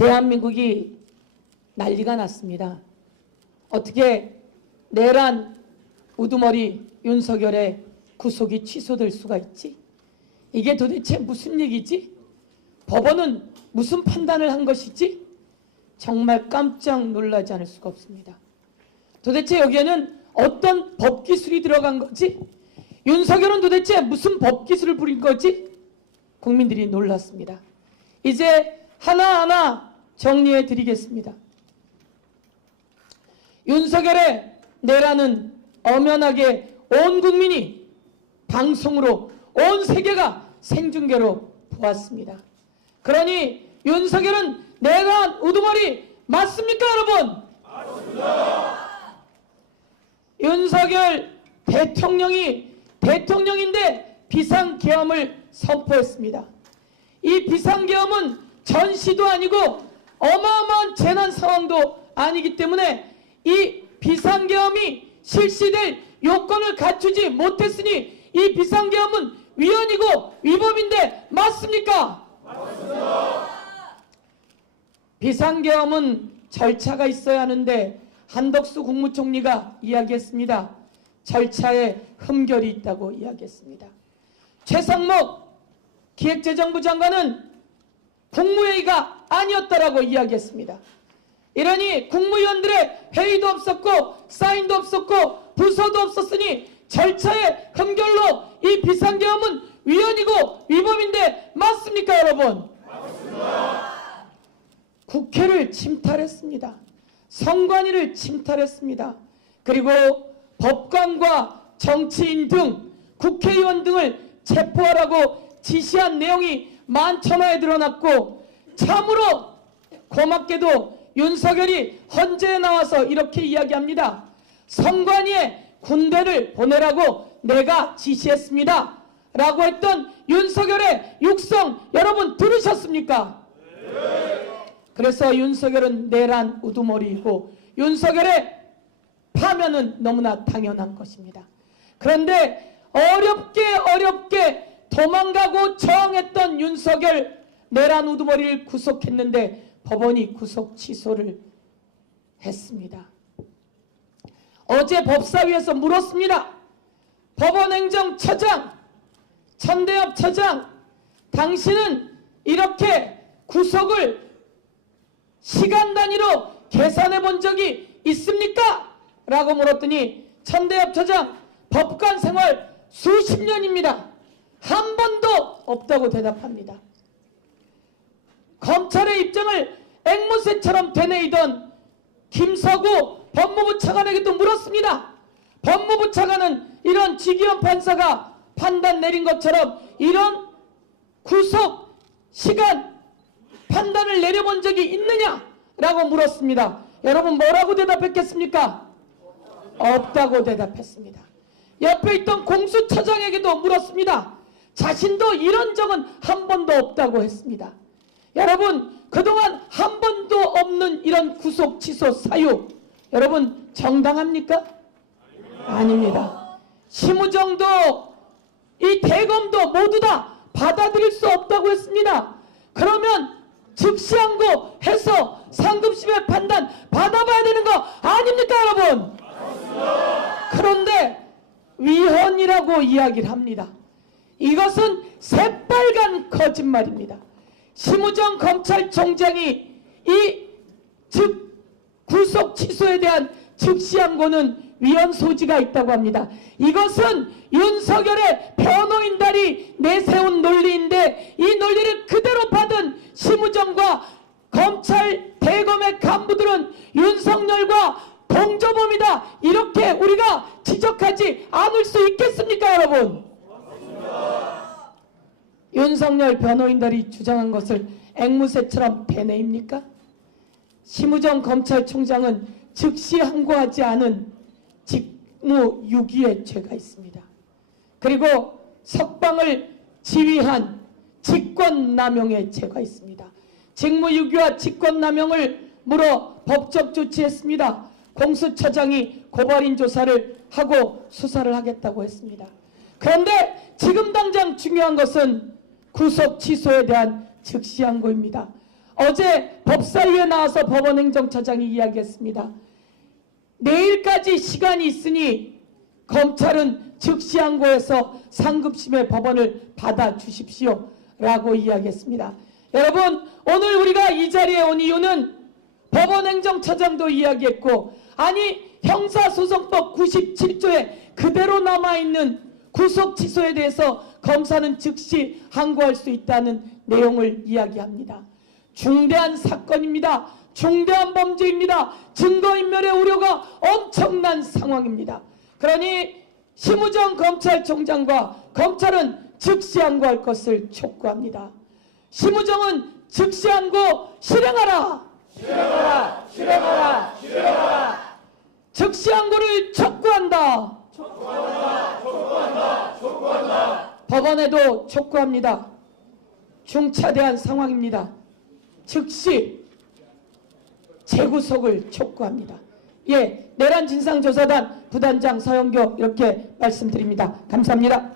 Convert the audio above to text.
대한민국이 난리가 났습니다. 어떻게 내란 우두머리 윤석열의 구속이 취소될 수가 있지? 이게 도대체 무슨 얘기지? 법원은 무슨 판단을 한 것이지? 정말 깜짝 놀라지 않을 수가 없습니다. 도대체 여기에는 어떤 법기술이 들어간 거지? 윤석열은 도대체 무슨 법기술을 부린 거지? 국민들이 놀랐습니다. 이제 하나하나 정리해 드리겠습니다. 윤석열의 내란은 엄연하게 온 국민이 방송으로 온 세계가 생중계로 보았습니다. 그러니 윤석열은 내란 우두머리 맞습니까, 여러분? 맞습니다. 윤석열 대통령이 대통령인데 비상계엄을 선포했습니다. 이 비상계엄은 전시도 아니고 어마어마한 재난 상황도 아니기 때문에 이 비상계엄이 실시될 요건을 갖추지 못했으니 이 비상계엄은 위헌이고 위법인데 맞습니까? 맞습니다. 비상계엄은 절차가 있어야 하는데 한덕수 국무총리가 이야기했습니다. 절차에 흠결이 있다고 이야기했습니다. 최상목 기획재정부 장관은 국무회의가 아니었다라고 이야기했습니다. 이러니 국무위원들의 회의도 없었고 사인도 없었고 부서도 없었으니 절차의 흠결로 이 비상계엄은 위헌이고 위법인데 맞습니까, 여러분? 맞습니다. 국회를 침탈했습니다. 선관위를 침탈했습니다. 그리고 법관과 정치인 등 국회의원 등을 체포하라고 지시한 내용이 만천하에 드러났고 참으로 고맙게도 윤석열이 헌재에 나와서 이렇게 이야기합니다. 선관위에 군대를 보내라고 내가 지시했습니다. 라고 했던 윤석열의 육성 여러분 들으셨습니까? 네. 그래서 윤석열은 내란 우두머리이고 윤석열의 파면은 너무나 당연한 것입니다. 그런데 어렵게 도망가고 저항했던 윤석열 내란 우두머리를 구속했는데 법원이 구속 취소를 했습니다. 어제 법사위에서 물었습니다. 법원행정처장, 천대엽 처장, 당신은 이렇게 구속을 시간 단위로 계산해 본 적이 있습니까? 라고 물었더니 천대엽 처장, 법관 생활 수십 년입니다. 한 번도 없다고 대답합니다. 검찰의 입장을 앵무새처럼 되뇌이던 김서구 법무부 차관에게도 물었습니다. 법무부 차관은 이런 지기현 판사가 판단 내린 것처럼 이런 구속 시간 판단을 내려본 적이 있느냐라고 물었습니다. 여러분 뭐라고 대답했겠습니까? 없다고 대답했습니다. 옆에 있던 공수처장에게도 물었습니다. 자신도 이런 적은 한 번도 없다고 했습니다. 여러분 그동안 한 번도 없는 이런 구속 취소 사유 여러분 정당합니까? 아닙니다. 심우정도 이 대검도 모두 다 받아들일 수 없다고 했습니다. 그러면 즉시항고 해서 상급심의 판단 받아봐야 되는 거 아닙니까, 여러분? 그런데 위헌이라고 이야기를 합니다. 이것은 새빨간 거짓말입니다. 심우정 검찰총장이 이 구속 취소에 대한 즉시항고는 위헌 소지가 있다고 합니다. 이것은 윤석열의 변호인단이 내세운 논리인데 이 논리를 그대로 받은 심우정과 검찰 대검의 간부들은 윤석열과 동조범이다 이렇게 우리가 지적하지 않을 수 있겠습니까, 여러분? 맞습니다. 윤석열 변호인단이 주장한 것을 앵무새처럼 되뇌입니까? 심우정 검찰총장은 즉시 항고하지 않은 직무유기의 죄가 있습니다. 그리고 석방을 지휘한 직권남용의 죄가 있습니다. 직무유기와 직권남용을 물어 법적 조치했습니다. 공수처장이 고발인 조사를 하고 수사를 하겠다고 했습니다. 그런데 지금 당장 중요한 것은 구속 취소에 대한 즉시항고입니다. 어제 법사위에 나와서 법원행정처장이 이야기했습니다. 내일까지 시간이 있으니 검찰은 즉시 항고해서 상급심의 법원을 받아주십시오 라고 이야기했습니다. 여러분, 오늘 우리가 이 자리에 온 이유는 법원행정처장도 이야기했고, 아니 형사소송법 97조에 그대로 남아있는 구속취소에 대해서 검사는 즉시 항고할 수 있다는 내용을 이야기합니다. 중대한 사건입니다. 중대한 범죄입니다. 증거인멸의 우려가 엄청난 상황입니다. 그러니 심우정 검찰총장과 검찰은 즉시 항고할 것을 촉구합니다. 심우정은 즉시 항고 실행하라! 실행하라! 실행하라! 실행하라! 즉시 항고를 촉구한다! 촉구한다! 촉구한다! 촉구한다! 법원에도 촉구합니다. 중차대한 상황입니다. 즉시 재구속을 촉구합니다. 예, 내란 진상조사단 부단장 서영교 이렇게 말씀드립니다. 감사합니다.